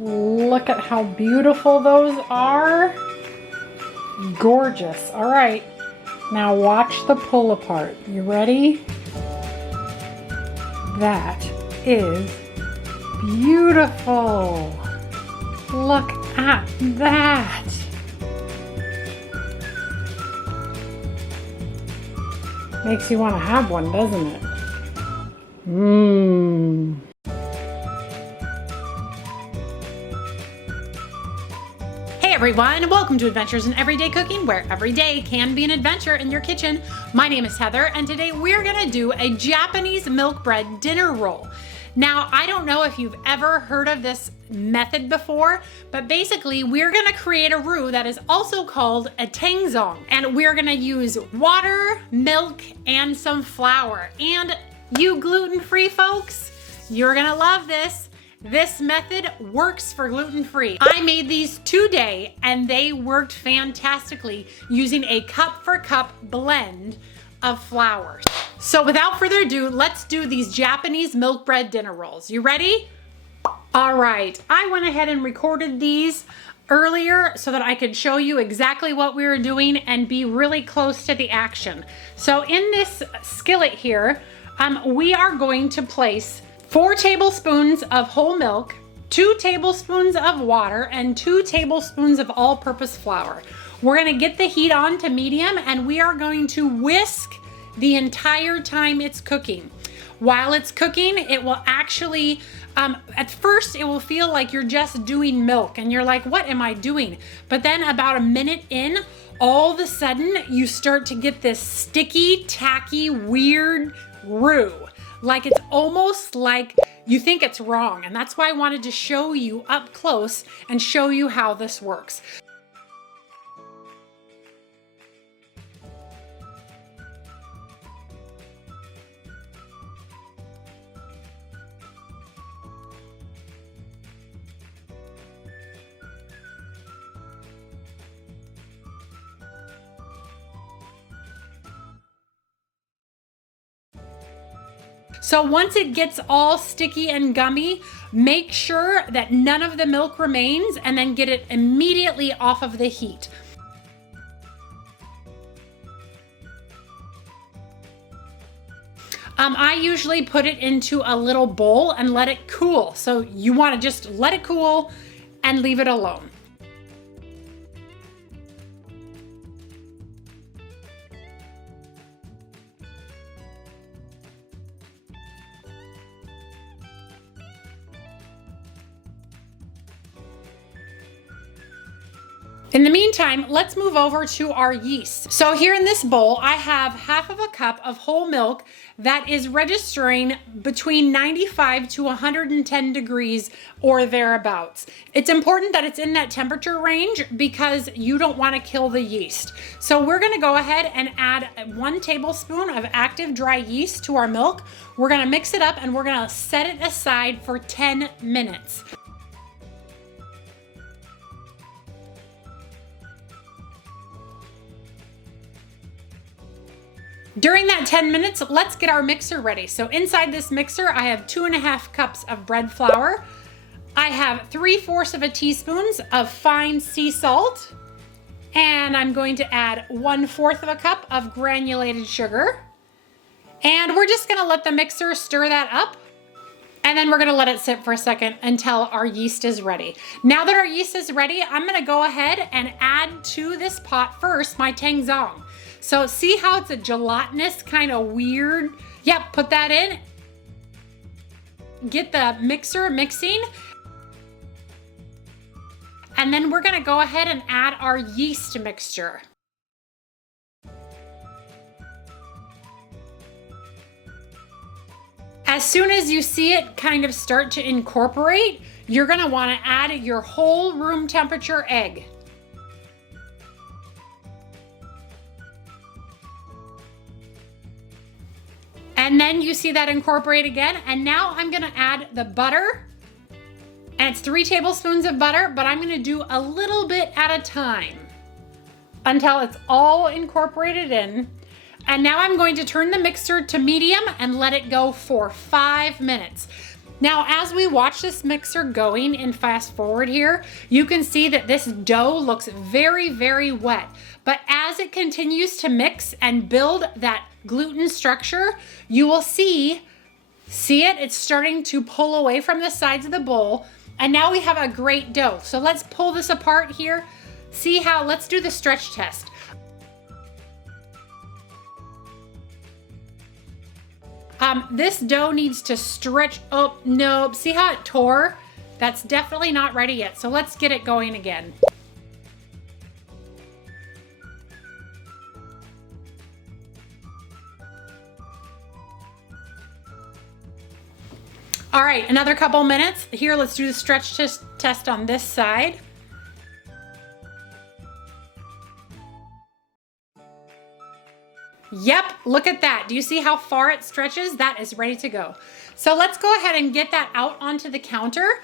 Look at how beautiful those are. Gorgeous. All right, now watch the pull apart. You ready? That is beautiful. Look at that. Makes you want to have one, doesn't it? Mmm. Hey everyone, welcome to Adventures in Everyday Cooking, where every day can be an adventure in your kitchen. My name is Heather, and today we're gonna do a Japanese milk bread dinner roll. Now, I don't know if you've ever heard of this method before, but basically we're gonna create a roux that is also called a Tangzhong. And we're gonna use water, milk, and some flour. And you gluten-free folks, you're gonna love this. This method works for gluten-free. I made these today and they worked fantastically using a cup for cup blend of flour. So without further ado, let's do these Japanese milk bread dinner rolls. You ready? All right, I went ahead and recorded these earlier so that I could show you exactly what we were doing and be really close to the action. So in this skillet here, we are going to place 4 tablespoons of whole milk, 2 tablespoons of water, and 2 tablespoons of all-purpose flour. We're gonna get the heat on to medium and we are going to whisk the entire time it's cooking. While it's cooking, it will actually, at first it will feel like you're just doing milk and you're like, what am I doing? But then about a minute in, all of a sudden you start to get this sticky, tacky, weird roux. Like it's almost like you think it's wrong. And that's why I wanted to show you up close and show you how this works. So once it gets all sticky and gummy, make sure that none of the milk remains and then get it immediately off of the heat. I usually put it into a little bowl and let it cool. So you want to just let it cool and leave it alone. In the meantime, let's move over to our yeast. So here in this bowl, I have half of a cup of whole milk that is registering between 95 to 110 degrees or thereabouts. It's important that it's in that temperature range because you don't want to kill the yeast. So we're going to go ahead and add 1 tablespoon of active dry yeast to our milk. We're going to mix it up and we're going to set it aside for 10 minutes. During that 10 minutes, let's get our mixer ready. So inside this mixer, I have 2.5 cups of bread flour. I have 3/4 of a teaspoon of fine sea salt. And I'm going to add 1/4 of a cup of granulated sugar. And we're just gonna let the mixer stir that up. And then we're gonna let it sit for a second until our yeast is ready. Now that our yeast is ready, I'm gonna go ahead and add to this pot first my Tangzhong. So see how it's a gelatinous kind of weird? Yep, put that in. Get the mixer mixing. And then we're gonna go ahead and add our yeast mixture. As soon as you see it kind of start to incorporate, you're gonna wanna add your whole room temperature egg. And then you see that incorporate again. And now I'm gonna add the butter. And it's 3 tablespoons of butter, but I'm gonna do a little bit at a time until it's all incorporated in. And now I'm going to turn the mixer to medium and let it go for 5 minutes. Now, as we watch this mixer going and fast forward here, you can see that this dough looks very, very wet. But as it continues to mix and build that gluten structure, you will see it? It's starting to pull away from the sides of the bowl. And now we have a great dough. So let's pull this apart here. See how, let's do the stretch test. This dough needs to stretch. Oh, no, see how it tore? That's definitely not ready yet. So let's get it going again. All right, another couple minutes. Here, let's do the stretch test on this side. Yep, look at that. Do you see how far it stretches? That is ready to go. So let's go ahead and get that out onto the counter.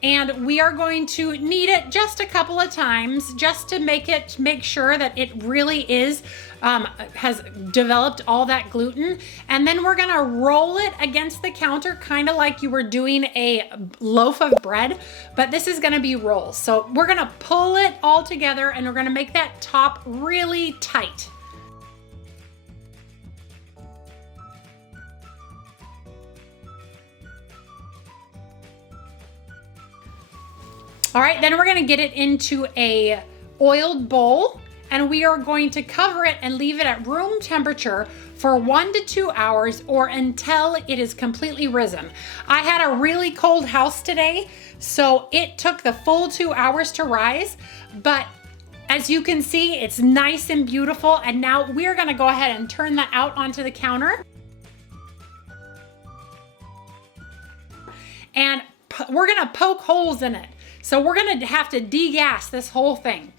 And we are going to knead it just a couple of times just to make sure that it really is, has developed all that gluten. And then we're gonna roll it against the counter, kind of like you were doing a loaf of bread, but this is gonna be rolls. So we're gonna pull it all together and we're gonna make that top really tight. All right, then we're gonna get it into a oiled bowl and we are going to cover it and leave it at room temperature for 1 to 2 hours or until it is completely risen. I had a really cold house today, so it took the full 2 hours to rise, but as you can see, it's nice and beautiful. And now we're gonna go ahead and turn that out onto the counter. And we're gonna poke holes in it. So we're gonna have to degas this whole thing.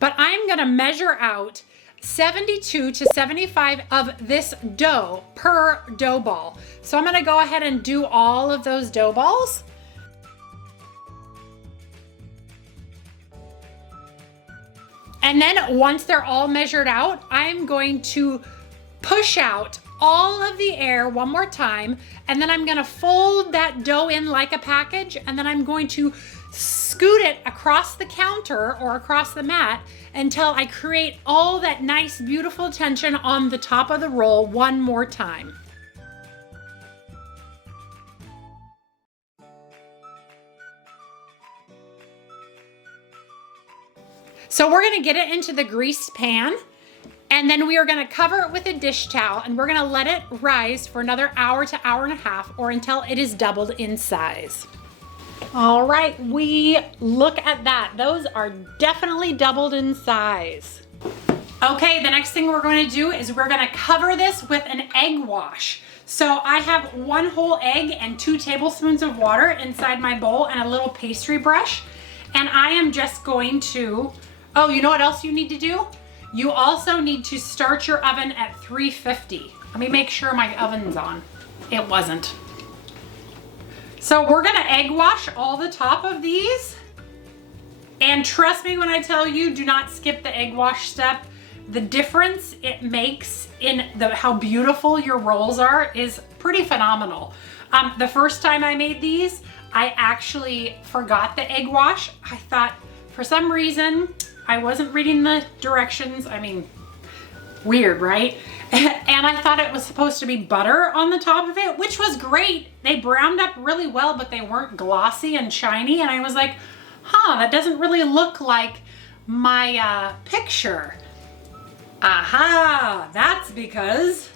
But I'm gonna measure out 72 to 75 of this dough per dough ball. So I'm gonna go ahead and do all of those dough balls. And then once they're all measured out, I'm going to push out all of the air one more time, and then I'm gonna fold that dough in like a package, and then I'm going to scoot it across the counter or across the mat until I create all that nice, beautiful tension on the top of the roll one more time. So we're gonna get it into the greased pan, and then we are gonna cover it with a dish towel, and we're gonna let it rise for another hour to hour and a half, or until it is doubled in size. All right, we look at that. Those are definitely doubled in size. Okay, the next thing we're going to do is we're gonna cover this with an egg wash. So I have 1 whole egg and 2 tablespoons of water inside my bowl and a little pastry brush. And I am just going to, oh, you know what else you need to do? You also need to start your oven at 350. Let me make sure my oven's on. It wasn't. So we're gonna egg wash all the top of these. And trust me when I tell you, do not skip the egg wash step. The difference it makes in how beautiful your rolls are is pretty phenomenal. The first time I made these, I actually forgot the egg wash. I thought for some reason, I wasn't reading the directions. I mean, weird, right? And I thought it was supposed to be butter on the top of it, which was great. They browned up really well, but they weren't glossy and shiny. And I was like, huh, that doesn't really look like my picture. Aha, that's because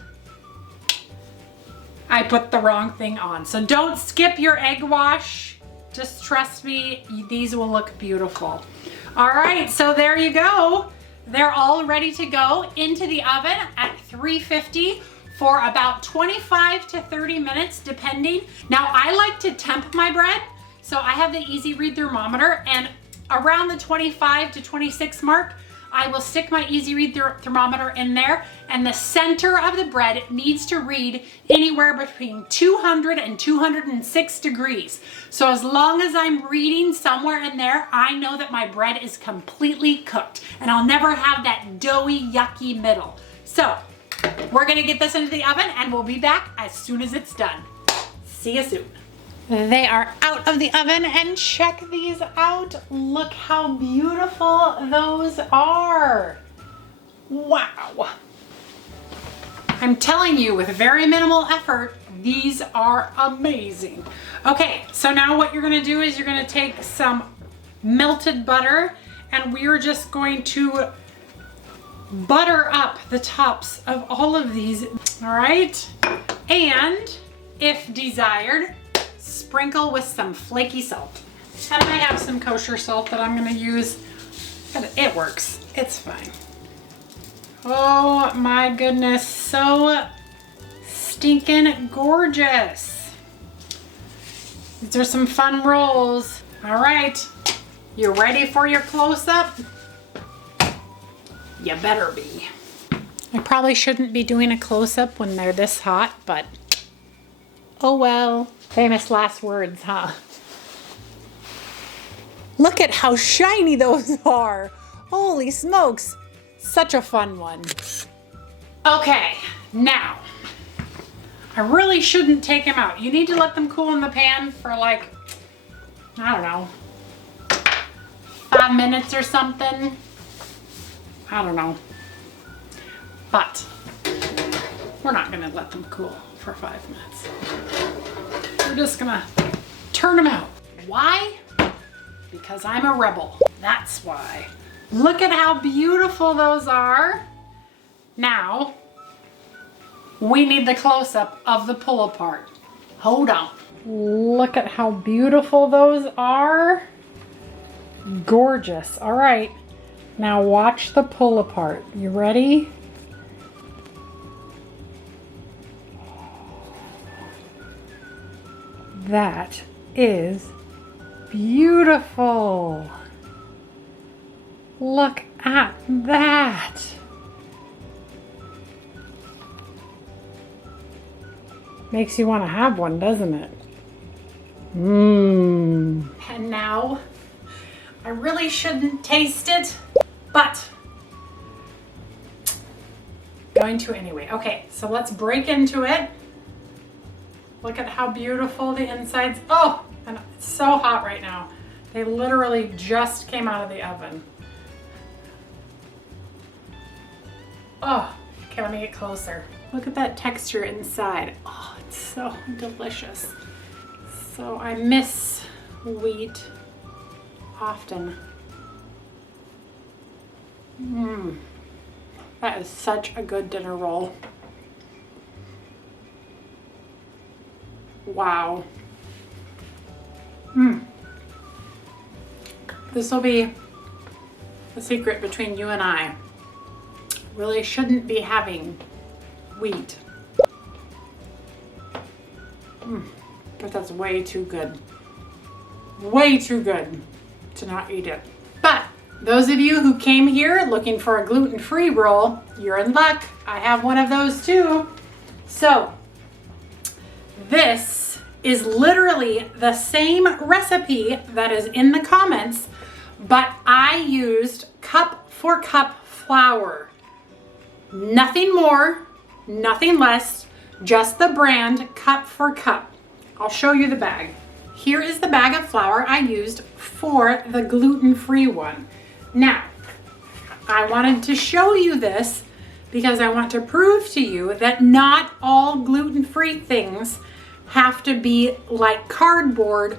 I put the wrong thing on. So don't skip your egg wash. Just trust me, these will look beautiful. All right, so there you go. They're all ready to go into the oven at 350 for about 25 to 30 minutes, depending. Now, I like to temp my bread, so I have the Easy Read thermometer, and around the 25 to 26 mark, I will stick my Easy Read thermometer in there, and the center of the bread needs to read anywhere between 200 and 206 degrees. So as long as I'm reading somewhere in there, I know that my bread is completely cooked, and I'll never have that doughy, yucky middle. So We're gonna get this into the oven and we'll be back as soon as it's done. See you soon. They are out of the oven and check these out. Look how beautiful those are. Wow. I'm telling you, with very minimal effort, these are amazing. Okay, so now what you're gonna do is you're gonna take some melted butter and we are just going to butter up the tops of all of these, all right? And if desired, sprinkle with some flaky salt. And I have some kosher salt that I'm gonna use, but it works, it's fine. Oh my goodness, so stinking gorgeous. These are some fun rolls. All right, you ready for your close-up? You better be. I probably shouldn't be doing a close-up when they're this hot, but oh well. Famous last words, huh? Look at how shiny those are. Holy smokes. Such a fun one. Okay, now, I really shouldn't take them out. You need to let them cool in the pan for like, I don't know, 5 minutes or something. I don't know. But we're not gonna let them cool for 5 minutes. We're just gonna turn them out. Why? Because I'm a rebel. That's why. Look at how beautiful those are. Now, we need the close-up of the pull apart. Hold on. Look at how beautiful those are. Gorgeous. All right. Now watch the pull apart. You ready? That is beautiful. Look at that. Makes you want to have one, doesn't it? Mmm. And now, I really shouldn't taste it, but going to anyway. Okay, so let's break into it. Look at how beautiful the insides. Oh, and it's so hot right now. They literally just came out of the oven. Oh, okay, let me get closer. Look at that texture inside. Oh, it's so delicious. So I miss wheat often. Mmm, that is such a good dinner roll. Wow. Mmm. This will be the secret between you and I. Really shouldn't be having wheat. But that's way too good. Way too good to not eat it. But those of you who came here looking for a gluten-free roll, you're in luck. I have one of those too. So this is literally the same recipe that is in the comments, but I used cup for cup flour. Nothing more, nothing less, just the brand cup for cup. I'll show you the bag. Here is the bag of flour I used for the gluten-free one. Now, I wanted to show you this because I want to prove to you that not all gluten-free things have to be like cardboard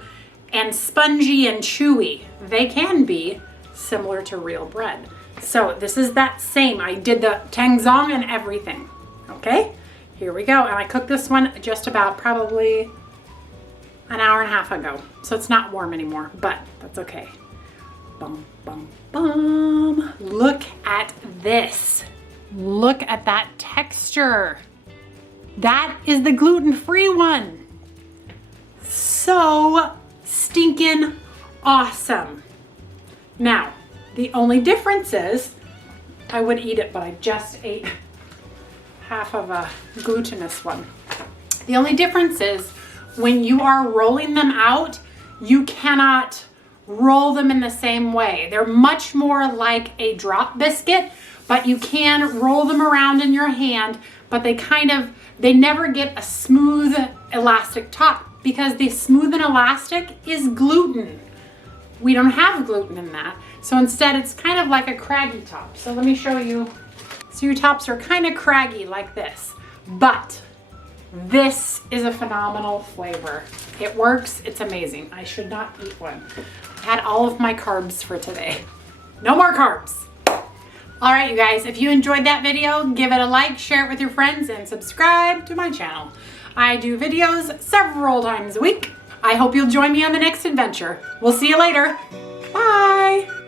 and spongy and chewy. They can be similar to real bread. So this is that same. I did the Tangzhong and everything. Okay, here we go. And I cooked this one just about probably an hour and a half ago. So it's not warm anymore, but that's okay. Bum, bum, bum. Look at this. Look at that texture. That is the gluten-free one. So stinking awesome. Now, the only difference is I would eat it, but I just ate half of a glutinous one. The only difference is when you are rolling them out, you cannot roll them in the same way. They're much more like a drop biscuit, but you can roll them around in your hand, but they never get a smooth elastic top because the smooth and elastic is gluten. We don't have gluten in that. So instead it's kind of like a craggy top. So let me show you. So your tops are kind of craggy like this, but this is a phenomenal flavor. It works, it's amazing. I should not eat one. I had all of my carbs for today. No more carbs. All right, you guys, if you enjoyed that video, give it a like, share it with your friends, and subscribe to my channel. I do videos several times a week. I hope you'll join me on the next adventure. We'll see you later. Bye.